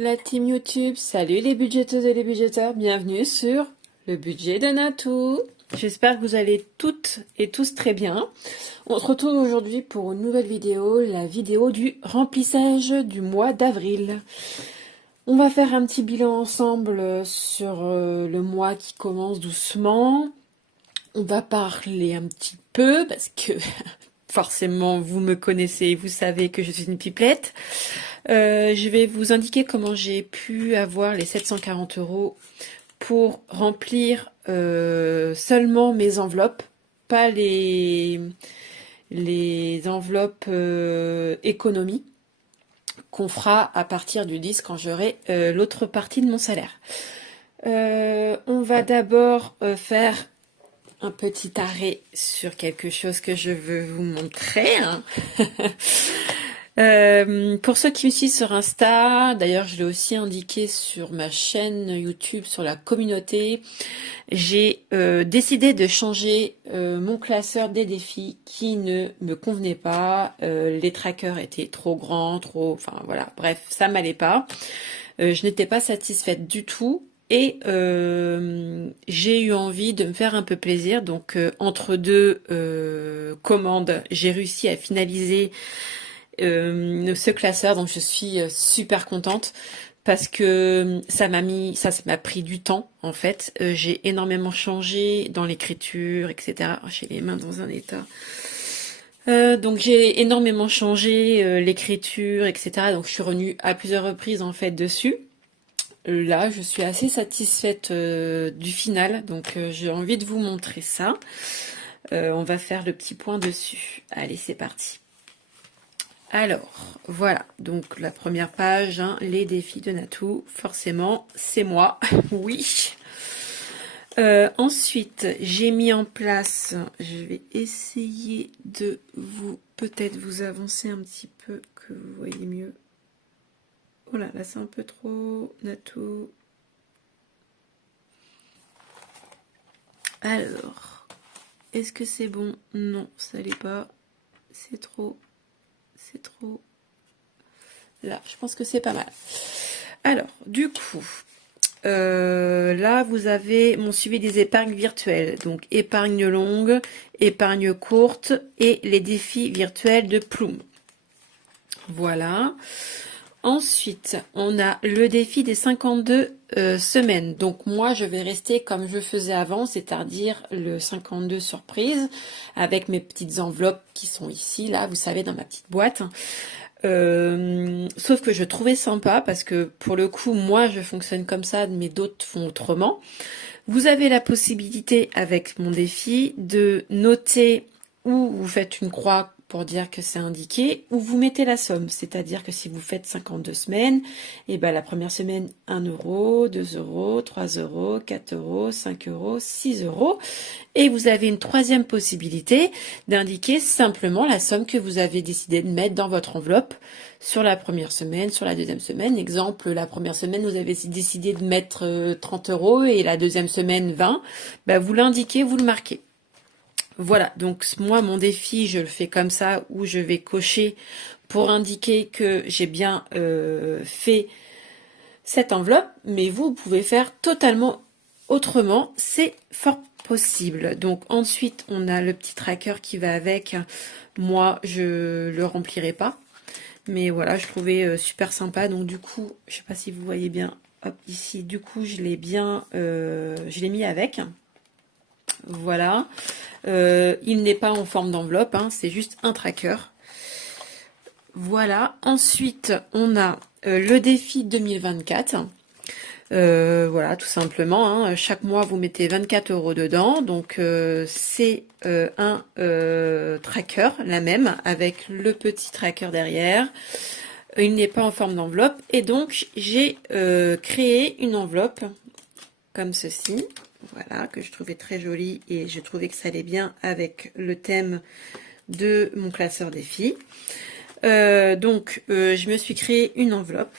La team YouTube, salut les budgéteuses et les budgétaires, bienvenue sur le budget de Natou. J'espère que vous allez toutes et tous très bien. On se retrouve aujourd'hui pour une nouvelle vidéo, la vidéo du remplissage du mois d'avril. On va faire un petit bilan ensemble sur le mois qui commence doucement. On va parler un petit peu parce que forcément vous me connaissez, vous savez que je suis une pipelette. Je vais vous indiquer comment j'ai pu avoir les 740 € pour remplir seulement mes enveloppes, pas les enveloppes économie qu'on fera à partir du 10 quand j'aurai l'autre partie de mon salaire. On va d'abord faire un petit arrêt sur quelque chose que je veux vous montrer. Pour ceux qui me suivent sur Insta, d'ailleurs je l'ai aussi indiqué sur ma chaîne YouTube, sur la communauté, j'ai décidé de changer mon classeur des défis qui ne me convenait pas. Les trackers étaient trop grands, enfin voilà, bref, ça m'allait pas. Je n'étais pas satisfaite du tout. Et j'ai eu envie de me faire un peu plaisir. Donc entre deux commandes, j'ai réussi à finaliser ce classeur. Donc je suis super contente parce que ça m'a pris du temps en fait. J'ai énormément changé dans l'écriture, etc. J'ai les mains dans un état. Donc j'ai énormément changé l'écriture, etc. Donc je suis revenue à plusieurs reprises en fait dessus. Là, je suis assez satisfaite du final, donc j'ai envie de vous montrer ça. On va faire le petit point dessus. Allez, c'est parti. Alors, voilà, donc la première page, hein, les défis de Natou, forcément, c'est moi, oui. Ensuite, j'ai mis en place, je vais essayer de peut-être vous avancer un petit peu, que vous voyez mieux. Oh là, là c'est un peu trop, Natou. Alors, est-ce que c'est bon? Non, ça l'est pas. C'est trop. C'est trop. Là, je pense que c'est pas mal. Alors, du coup, là, vous avez mon suivi des épargnes virtuelles. Donc, épargne longue, épargne courte et les défis virtuels de Plume. Voilà. Ensuite, on a le défi des 52 semaines. Donc moi, je vais rester comme je faisais avant, c'est-à-dire le 52 surprise, avec mes petites enveloppes qui sont ici, là, vous savez, dans ma petite boîte. Sauf que je trouvais sympa, parce que pour le coup, moi, je fonctionne comme ça, mais d'autres font autrement. Vous avez la possibilité, avec mon défi, de noter où vous faites une croix pour dire que c'est indiqué, ou vous mettez la somme, c'est-à-dire que si vous faites 52 semaines, et ben la première semaine 1 €, 2 €, 3 €, 4 €, 5 €, 6 €, et vous avez une troisième possibilité d'indiquer simplement la somme que vous avez décidé de mettre dans votre enveloppe sur la première semaine, sur la deuxième semaine. Exemple, la première semaine, vous avez décidé de mettre 30 € et la deuxième semaine 20, ben vous l'indiquez, vous le marquez. Voilà, donc moi, mon défi, je le fais comme ça, où je vais cocher pour indiquer que j'ai bien fait cette enveloppe, mais vous pouvez faire totalement autrement, c'est fort possible. Donc ensuite, on a le petit tracker qui va avec. Moi, je le remplirai pas, mais voilà, je trouvais super sympa. Donc du coup, je sais pas si vous voyez bien, hop, ici, du coup, je l'ai bien, je l'ai mis avec. Voilà. Il n'est pas en forme d'enveloppe, hein, c'est juste un tracker. Voilà. Ensuite, on a le défi 2024. Voilà, tout simplement. Hein. Chaque mois, vous mettez 24 € dedans. Donc, c'est un tracker, la même, avec le petit tracker derrière. Il n'est pas en forme d'enveloppe. Et donc, j'ai créé une enveloppe comme ceci. Voilà, que je trouvais très jolie et je trouvais que ça allait bien avec le thème de mon classeur défi. Donc, je me suis créé une enveloppe.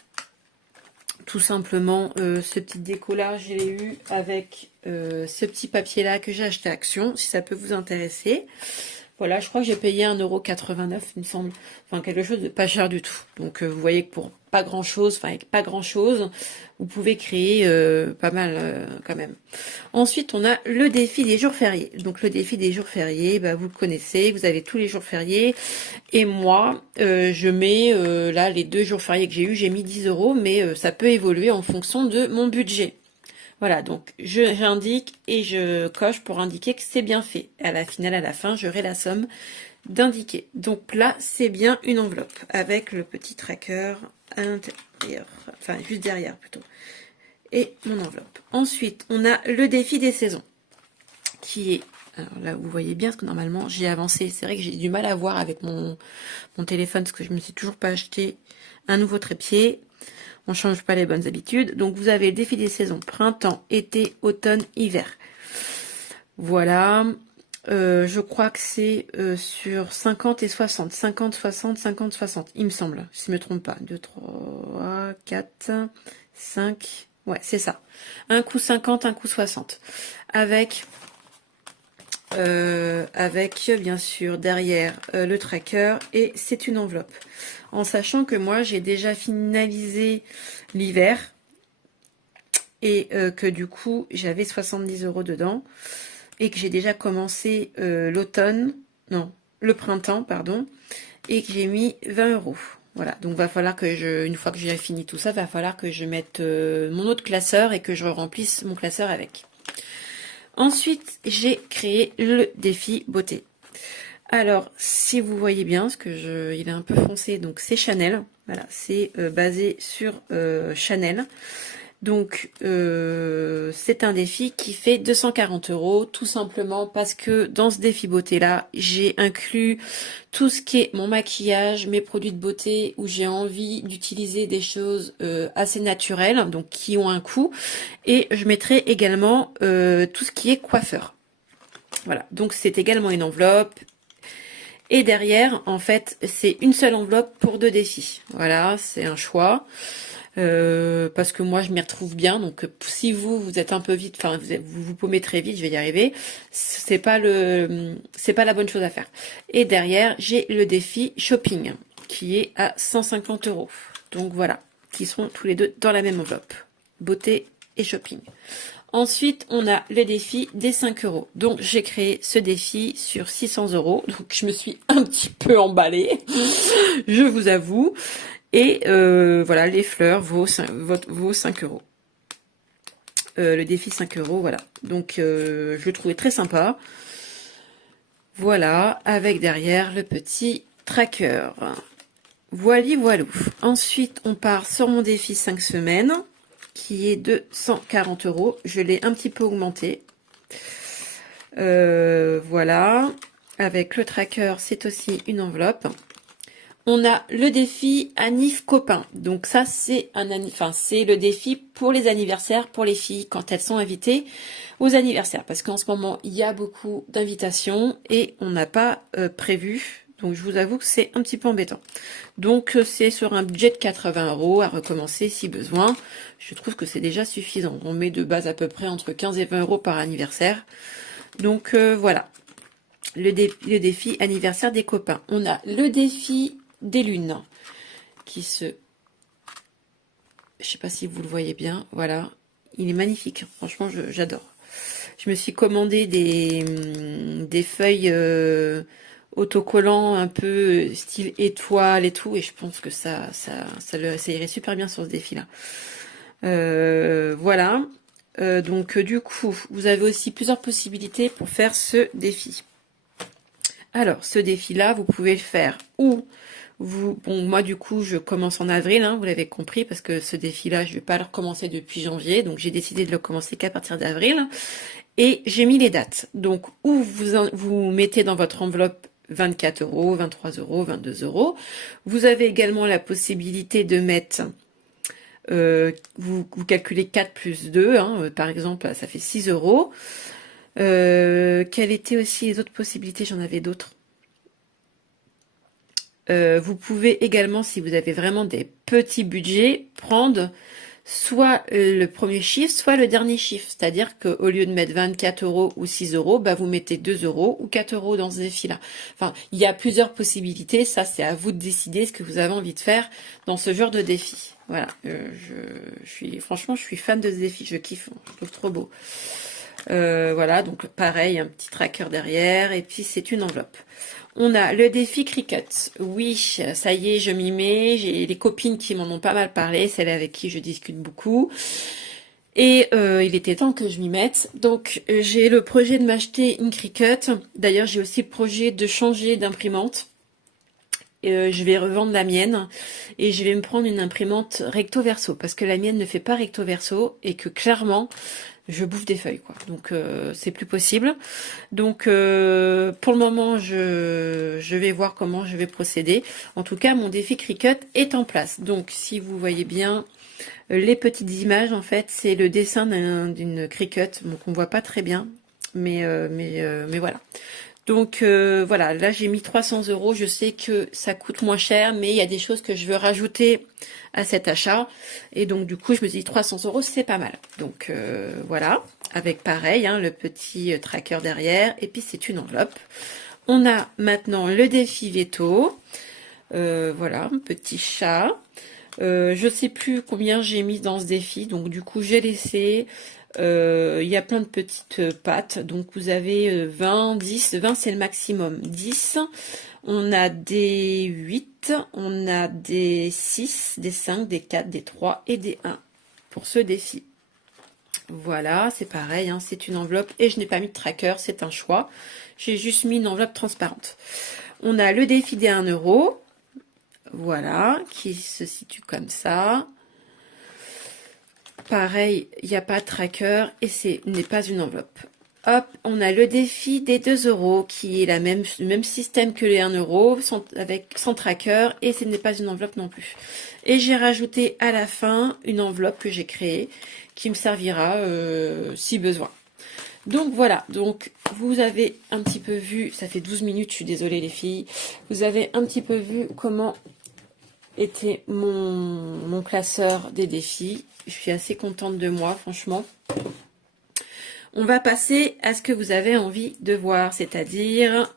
Tout simplement, ce petit déco-là, je l'ai eu avec ce petit papier-là que j'ai acheté à Action, si ça peut vous intéresser. Voilà, je crois que j'ai payé 1,89 €, il me semble. Enfin, quelque chose de pas cher du tout. Donc, vous voyez que pour pas grand-chose, enfin, avec pas grand-chose, vous pouvez créer pas mal quand même. Ensuite, on a le défi des jours fériés. Donc, le défi des jours fériés, bah, vous le connaissez, vous avez tous les jours fériés. Et moi, je mets, là, les 2 jours fériés que j'ai eu, j'ai mis 10 €, mais ça peut évoluer en fonction de mon budget. Voilà, donc j'indique et je coche pour indiquer que c'est bien fait. À la finale, à la fin, j'aurai la somme d'indiquer. Donc là, c'est bien une enveloppe avec le petit tracker à l'intérieur, enfin juste derrière plutôt, et mon enveloppe. Ensuite, on a le défi des saisons, qui est, alors là, vous voyez bien, parce que normalement, j'ai avancé. C'est vrai que j'ai du mal à voir avec mon téléphone, parce que je me suis toujours pas acheté un nouveau trépied. On change pas les bonnes habitudes. Donc, vous avez le défi des saisons, printemps, été, automne, hiver. Voilà. Je crois que c'est sur 50 et 60. 50, 60, 50, 60. Il me semble, si je ne me trompe pas. 2, 3, 4, 5. Ouais, c'est ça. Un coup 50, un coup 60. Avec bien sûr derrière le tracker, et c'est une enveloppe. En sachant que moi j'ai déjà finalisé l'hiver et que du coup j'avais 70 € dedans et que j'ai déjà commencé l'automne, non, le printemps, pardon, et que j'ai mis 20 €. Voilà, donc va falloir que une fois que j'ai fini tout ça, va falloir que je mette mon autre classeur et que je remplisse mon classeur avec. Ensuite, j'ai créé le défi beauté. Alors, si vous voyez bien, parce que il est un peu foncé, donc c'est Chanel. Voilà, c'est basé sur Chanel. Donc, c'est un défi qui fait 240 €, tout simplement parce que dans ce défi beauté-là, j'ai inclus tout ce qui est mon maquillage, mes produits de beauté, où j'ai envie d'utiliser des choses assez naturelles, donc qui ont un coût. Et je mettrai également tout ce qui est coiffeur. Voilà, donc c'est également une enveloppe. Et derrière, en fait, c'est une seule enveloppe pour 2 défis. Voilà, c'est un choix. Parce que moi je m'y retrouve bien, donc si vous êtes un peu vite, enfin vous paumez très vite, je vais y arriver, c'est pas la bonne chose à faire. Et derrière j'ai le défi shopping qui est à 150 €. Donc voilà, qui sont tous les deux dans la même enveloppe, beauté et shopping. Ensuite, on a le défi des 5 €. Donc, j'ai créé ce défi sur 600 €. Donc, je me suis un petit peu emballée, je vous avoue. Et voilà, les fleurs vaut 5 €. Le défi 5 €, voilà. Donc, je le trouvais très sympa. Voilà, avec derrière le petit tracker. Voili voilou. Ensuite, on part sur mon défi 5 semaines, qui est de 140 €. Je l'ai un petit peu augmenté. Voilà. Avec le tracker, c'est aussi une enveloppe. On a le défi Anniv Copain. Donc ça, c'est c'est le défi pour les anniversaires, pour les filles, quand elles sont invitées aux anniversaires. Parce qu'en ce moment, il y a beaucoup d'invitations et on n'a pas prévu. Donc je vous avoue que c'est un petit peu embêtant. Donc c'est sur un budget de 80 € à recommencer si besoin. Je trouve que c'est déjà suffisant. On met de base à peu près entre 15 et 20 € par anniversaire. Donc voilà. Le défi anniversaire des copains. On a le défi des lunes qui je sais pas si vous le voyez bien, voilà, il est magnifique, franchement j'adore. Je me suis commandé des feuilles autocollants un peu style étoile et tout, et je pense que ça irait super bien sur ce défi là. Voilà. Donc du coup vous avez aussi plusieurs possibilités pour faire ce défi. Alors ce défi là vous pouvez le faire ou bon, moi du coup je commence en avril, hein, vous l'avez compris, parce que ce défi-là, je vais pas le recommencer depuis janvier, donc j'ai décidé de le commencer qu'à partir d'avril. Et j'ai mis les dates. Donc, où vous mettez dans votre enveloppe 24 €, 23 €, 22 €. Vous avez également la possibilité de mettre, vous calculez 4 plus 2, hein, par exemple, ça fait 6 €. Quelles étaient aussi les autres possibilités? J'en avais d'autres. Vous pouvez également, si vous avez vraiment des petits budgets, prendre soit le premier chiffre, soit le dernier chiffre. C'est-à-dire qu'au lieu de mettre 24 euros ou 6 euros, bah vous mettez 2 euros ou 4 euros dans ce défi-là. Enfin, il y a plusieurs possibilités. Ça, c'est à vous de décider ce que vous avez envie de faire dans ce genre de défi. Voilà. Franchement, je suis fan de ce défi. Je kiffe. Je trouve trop beau. Voilà, donc pareil, un petit tracker derrière, et puis c'est une enveloppe. On a le défi Cricut. Oui, ça y est, je m'y mets. J'ai les copines qui m'en ont pas mal parlé, celles avec qui je discute beaucoup. Et il était temps que je m'y mette. Donc j'ai le projet de m'acheter une Cricut. D'ailleurs, j'ai aussi le projet de changer d'imprimante. Je vais revendre la mienne et je vais me prendre une imprimante recto verso parce que la mienne ne fait pas recto verso et que clairement je bouffe des feuilles quoi. Donc c'est plus possible. Donc pour le moment je vais voir comment je vais procéder. En tout cas mon défi Cricut est en place. Donc si vous voyez bien les petites images en fait c'est le dessin d'une Cricut. Donc on voit pas très bien mais voilà. Donc voilà, là j'ai mis 300 euros, je sais que ça coûte moins cher, mais il y a des choses que je veux rajouter à cet achat. Et donc du coup je me dis 300 euros c'est pas mal. Donc voilà, avec pareil, hein, le petit tracker derrière, et puis c'est une enveloppe. On a maintenant le défi veto, voilà, un petit chat. Je sais plus combien j'ai mis dans ce défi, donc du coup j'ai laissé. Il y a plein de petites pattes, donc vous avez 20, 10, 20 c'est le maximum, 10, on a des 8, on a des 6, des 5, des 4, des 3 et des 1 pour ce défi. Voilà, c'est pareil, hein, c'est une enveloppe et je n'ai pas mis de tracker, c'est un choix. J'ai juste mis une enveloppe transparente. On a le défi des 1 euro, voilà, qui se situe comme ça. Pareil, il n'y a pas de tracker et ce n'est pas une enveloppe. Hop, on a le défi des 2 euros qui est le même système que les 1 euro sans tracker et ce n'est pas une enveloppe non plus. Et j'ai rajouté à la fin une enveloppe que j'ai créée qui me servira si besoin. Donc voilà, donc vous avez un petit peu vu, ça fait 12 minutes, je suis désolée les filles, vous avez un petit peu vu comment était mon classeur des défis. Je suis assez contente de moi, franchement. On va passer à ce que vous avez envie de voir, c'est-à-dire...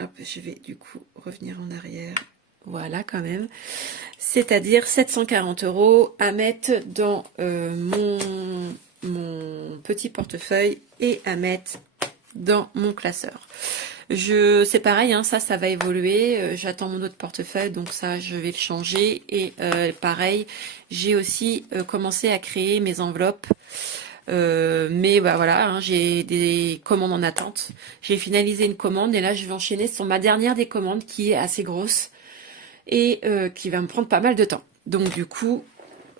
Hop, je vais du coup revenir en arrière. Voilà, quand même. C'est-à-dire 740 euros à mettre dans mon petit portefeuille et à mettre dans mon classeur. C'est pareil, hein, ça va évoluer. J'attends mon autre portefeuille, donc ça, je vais le changer. Et pareil, j'ai aussi commencé à créer mes enveloppes. Mais bah voilà, hein, j'ai des commandes en attente. J'ai finalisé une commande et là, je vais enchaîner sur ma dernière des commandes qui est assez grosse et qui va me prendre pas mal de temps. Donc du coup,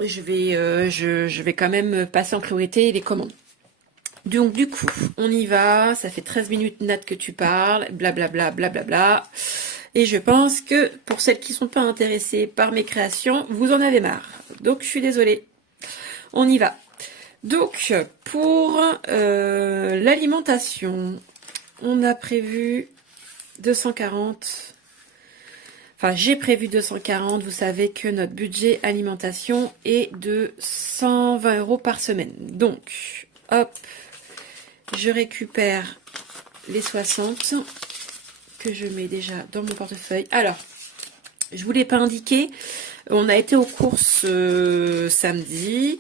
je vais quand même passer en priorité les commandes. Donc du coup, on y va, ça fait 13 minutes Nat que tu parles, blablabla, blablabla. Et je pense que pour celles qui ne sont pas intéressées par mes créations, vous en avez marre. Donc je suis désolée. On y va. Donc pour l'alimentation, on a prévu 240. Enfin, j'ai prévu 240. Vous savez que notre budget alimentation est de 120 euros par semaine. Donc, hop. Je récupère les 60 que je mets déjà dans mon portefeuille. Alors, je ne vous l'ai pas indiqué. On a été aux courses samedi.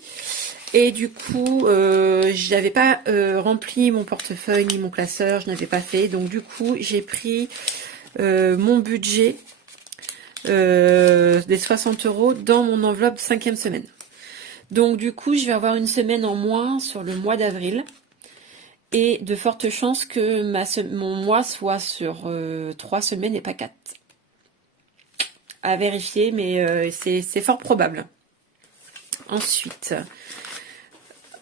Et du coup, je n'avais pas rempli mon portefeuille ni mon classeur. Je n'avais pas fait. Donc du coup, j'ai pris mon budget des 60 euros dans mon enveloppe 5e semaine. Donc du coup, je vais avoir une semaine en moins sur le mois d'avril. Et de fortes chances que mon mois soit sur 3 semaines et pas 4. À vérifier, mais c'est fort probable. Ensuite,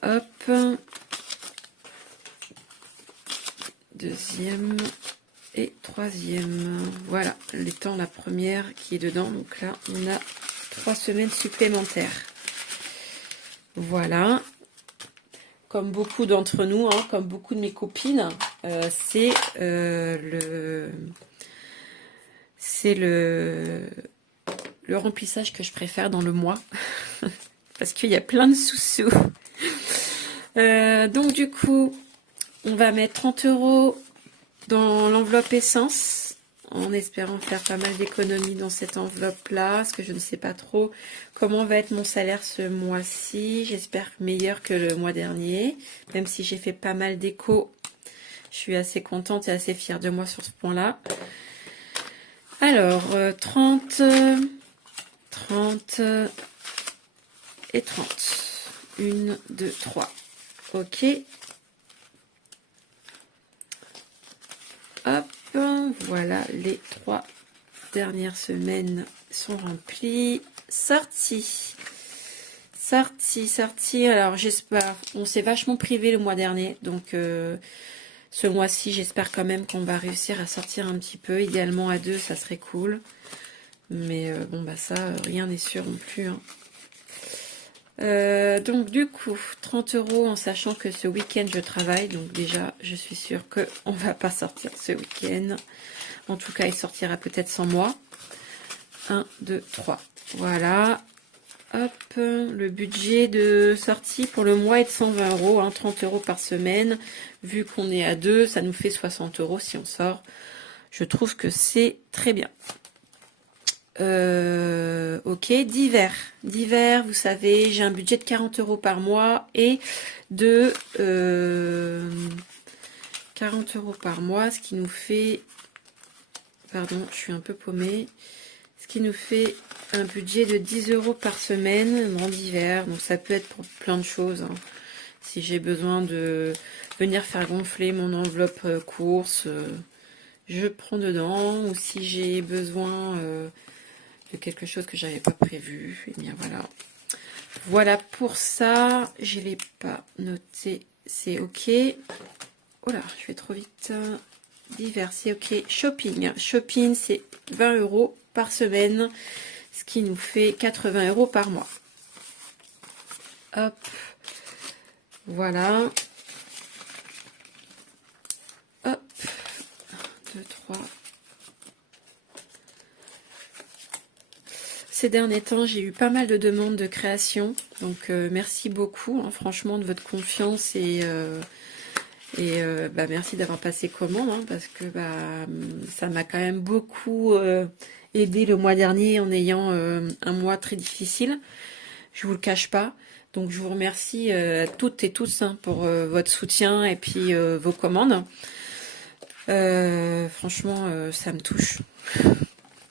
hop. Deuxième et troisième. Voilà, l'étant la première qui est dedans. Donc là, on a 3 semaines supplémentaires. Voilà. Comme beaucoup d'entre nous, hein, comme beaucoup de mes copines, c'est le remplissage que je préfère dans le mois. parce qu'il y a plein de sous-sous. Donc du coup, on va mettre 30 € dans l'enveloppe essence, en espérant faire pas mal d'économies dans cette enveloppe-là, parce que je ne sais pas trop comment va être mon salaire ce mois-ci. J'espère meilleur que le mois dernier, même si j'ai fait pas mal d'éco. Je suis assez contente et assez fière de moi sur ce point-là. Alors, 30 et 30. 1, 2, 3. Ok. Hop, voilà, les 3 dernières semaines sont remplies. Sorti. Alors, j'espère, on s'est vachement privé le mois dernier, donc ce mois-ci, j'espère quand même qu'on va réussir à sortir un petit peu. Idéalement à 2, ça serait cool. Mais bon, bah ça, rien n'est sûr non plus, hein. Donc du coup 30 € en sachant que ce week-end je travaille, donc déjà je suis sûre que on va pas sortir ce week-end. En tout cas il sortira peut-être sans moi. 1, 2, 3, voilà. Hop, le budget de sortie pour le mois est de 120 €, hein, 30 € par semaine. Vu qu'on est à 2, ça nous fait 60 € si on sort. Je trouve que c'est très bien. Ok, divers, vous savez, j'ai un budget de 40 € par mois et de 40 € par mois, ce qui nous fait, pardon, je suis un peu paumée, ce qui nous fait un budget de 10 € par semaine en divers. Donc ça peut être pour plein de choses, hein. Si j'ai besoin de venir faire gonfler mon enveloppe course, je prends dedans, ou si j'ai besoin de quelque chose que j'avais pas prévu, et bien voilà pour ça. Je l'ai pas noté, c'est ok. Oh là, je vais trop vite. Divers, c'est ok. Shopping, c'est 20 € par semaine, ce qui nous fait 80 € par mois. Hop, voilà. Hop, 1, 2, 3. Ces derniers temps, j'ai eu pas mal de demandes de création, donc merci beaucoup, hein, franchement, de votre confiance et merci d'avoir passé commande, hein, parce que ça m'a quand même beaucoup aidé le mois dernier en ayant un mois très difficile. Je vous le cache pas. Donc je vous remercie toutes et tous, hein, pour votre soutien et puis vos commandes. Franchement, ça me touche.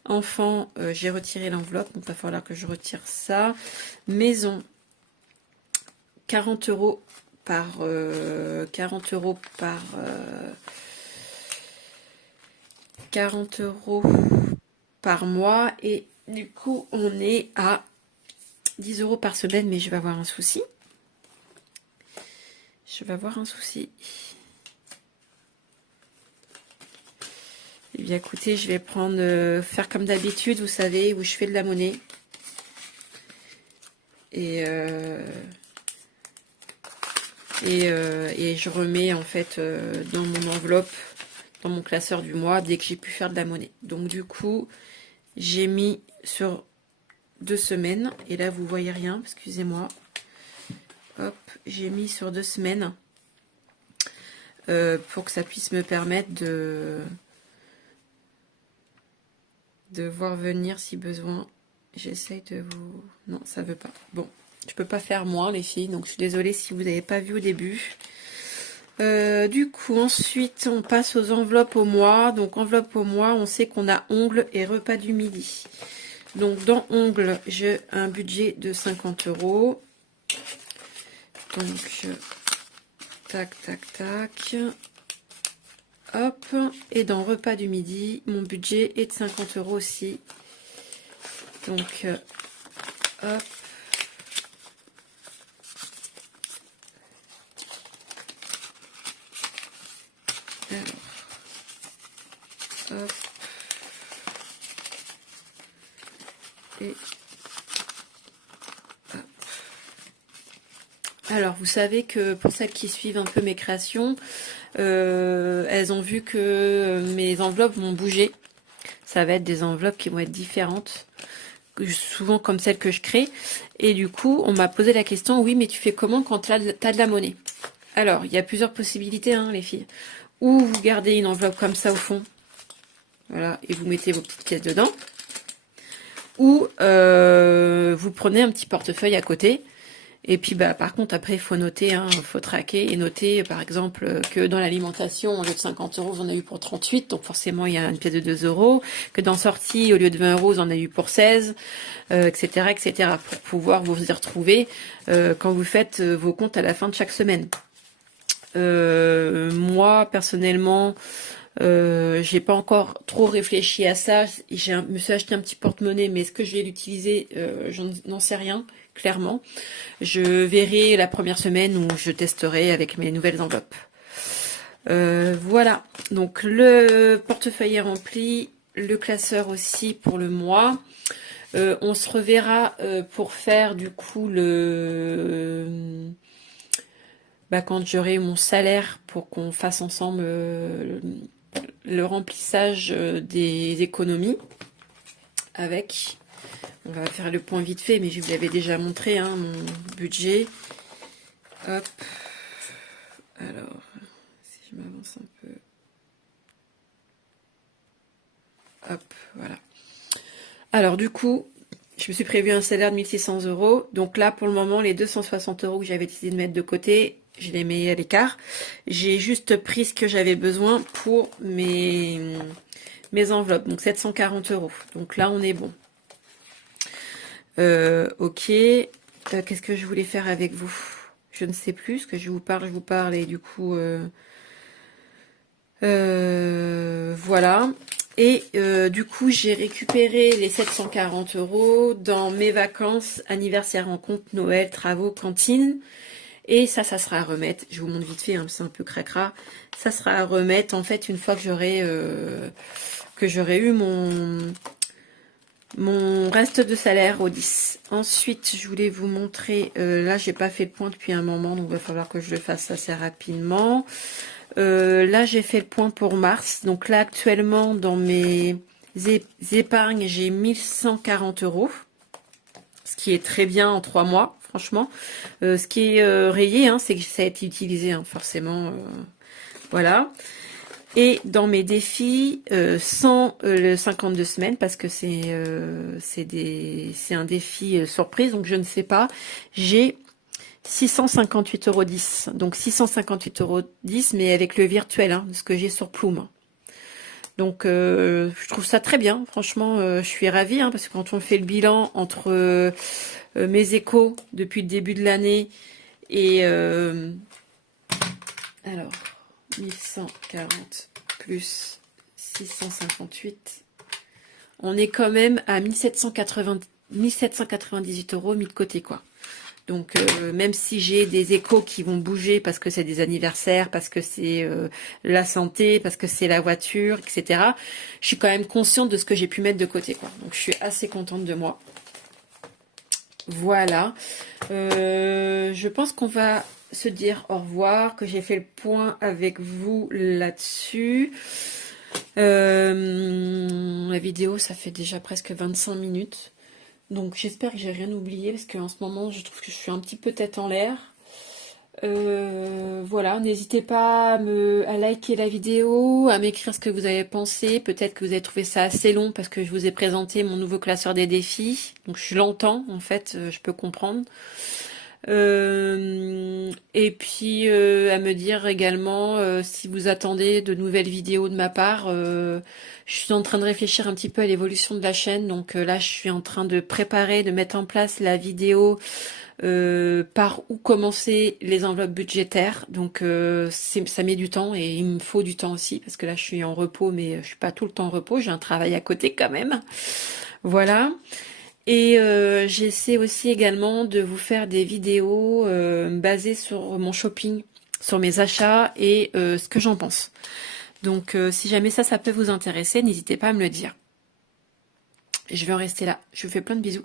Enfant, j'ai retiré l'enveloppe, donc il va falloir que je retire ça. Maison, 40 € par 40 € par mois, et du coup on est à 10 € par semaine, mais je vais avoir un souci. Eh bien écoutez, je vais faire comme d'habitude, vous savez, où je fais de la monnaie. Et je remets en fait dans mon enveloppe, dans mon classeur du mois, dès que j'ai pu faire de la monnaie. Donc du coup, j'ai mis sur 2 semaines. Et là, vous voyez rien, excusez-moi. Hop, j'ai mis sur 2 semaines pour que ça puisse me permettre de voir venir si besoin. J'essaye de vous... Non, ça veut pas. Bon, je peux pas faire moins, les filles, donc je suis désolée si vous n'avez pas vu au début. Du coup, ensuite, on passe aux enveloppes au mois. Donc, enveloppe au mois, on sait qu'on a ongles et repas du midi. Donc, dans ongles, j'ai un budget de 50 €. Donc, tac, tac, tac. Hop. Et dans repas du midi, mon budget est de 50 € aussi. Donc, hop. Alors, hop. Et hop. Alors, vous savez que pour celles qui suivent un peu mes créations, elles ont vu que mes enveloppes vont bouger. Ça va être des enveloppes qui vont être différentes. souvent comme celle que je crée. Et du coup, on m'a posé la question, oui, mais tu fais comment quand t'as de la monnaie? Alors, il y a plusieurs possibilités, hein, les filles. Ou vous gardez une enveloppe comme ça au fond, voilà, et vous mettez vos petites pièces dedans. Ou vous prenez un petit portefeuille à côté. Et puis, bah, par contre, après, il faut noter, hein, faut traquer et noter, par exemple, que dans l'alimentation, au lieu de 50 euros, vous en avez eu pour 38, donc forcément, il y a une pièce de 2 euros. Que dans sortie, au lieu de 20 euros, vous en avez eu pour 16, etc., etc., pour pouvoir vous y retrouver quand vous faites vos comptes à la fin de chaque semaine. Moi, personnellement, j'ai pas encore trop réfléchi à ça. Me suis acheté un petit porte-monnaie, mais est-ce que je vais l'utiliser? Je n'en sais rien, clairement. Je verrai la première semaine où je testerai avec mes nouvelles enveloppes. Voilà, donc le portefeuille est rempli, le classeur aussi pour le mois. On se reverra pour faire du coup quand j'aurai mon salaire pour qu'on fasse ensemble le remplissage des économies avec. On va faire le point vite fait, mais je vous l'avais déjà montré, hein, mon budget. Hop. Alors, si je m'avance un peu. Hop, voilà. Alors, du coup, je me suis prévu un salaire de 1600 euros. Donc là, pour le moment, les 260 euros que j'avais décidé de mettre de côté, je les mets à l'écart. J'ai juste pris ce que j'avais besoin pour mes enveloppes. Donc 740 euros. Donc là, on est bon. Ok. Qu'est-ce que je voulais faire avec vous? Je ne sais plus. Ce que je vous parle et du coup... voilà. Et du coup, j'ai récupéré les 740 euros dans mes vacances, anniversaire, rencontre, Noël, travaux, cantine. Et ça sera à remettre. Je vous montre vite fait, hein, c'est un peu cracra. Ça sera à remettre, en fait, une fois que j'aurai eu mon reste de salaire au 10. Ensuite, je voulais vous montrer, là, j'ai pas fait le point depuis un moment, donc il va falloir que je le fasse assez rapidement. Là, j'ai fait le point pour mars. Donc là, actuellement, dans mes épargnes, j'ai 1140 euros. Ce qui est très bien en 3 mois, franchement. Ce qui est rayé, hein, c'est que ça a été utilisé, hein, forcément. Voilà. Et dans mes défis, sans le 52 semaines, parce que c'est un défi surprise, donc je ne sais pas, j'ai 658,10 euros. Donc 658,10 euros, mais avec le virtuel, hein, ce que j'ai sur Plume. Donc je trouve ça très bien. Franchement, je suis ravie, hein, parce que quand on fait le bilan entre mes échos depuis le début de l'année et... alors, 1140 plus 658... On est quand même à 1798 euros mis de côté, quoi. Donc, même si j'ai des échos qui vont bouger parce que c'est des anniversaires, parce que c'est la santé, parce que c'est la voiture, etc., je suis quand même consciente de ce que j'ai pu mettre de côté, quoi. Donc, je suis assez contente de moi. Voilà. Je pense qu'on va se dire au revoir, que j'ai fait le point avec vous là-dessus. La vidéo, ça fait déjà presque 25 minutes. Donc j'espère que j'ai rien oublié parce qu'en ce moment je trouve que je suis un petit peu tête en l'air. Voilà, n'hésitez pas à liker la vidéo, à m'écrire ce que vous avez pensé. Peut-être que vous avez trouvé ça assez long parce que je vous ai présenté mon nouveau classeur des défis. Donc je suis longtemps en fait, je peux comprendre. Et puis à me dire également si vous attendez de nouvelles vidéos de ma part. Je suis en train de réfléchir un petit peu à l'évolution de la chaîne, donc là je suis en train de préparer, de mettre en place la vidéo par où commencer les enveloppes budgétaires. Donc ça met du temps et il me faut du temps aussi parce que là je suis en repos, mais je suis pas tout le temps en repos, j'ai un travail à côté quand même. Voilà. Et j'essaie aussi également de vous faire des vidéos basées sur mon shopping, sur mes achats et ce que j'en pense. Donc si jamais ça peut vous intéresser, n'hésitez pas à me le dire. Je vais en rester là. Je vous fais plein de bisous.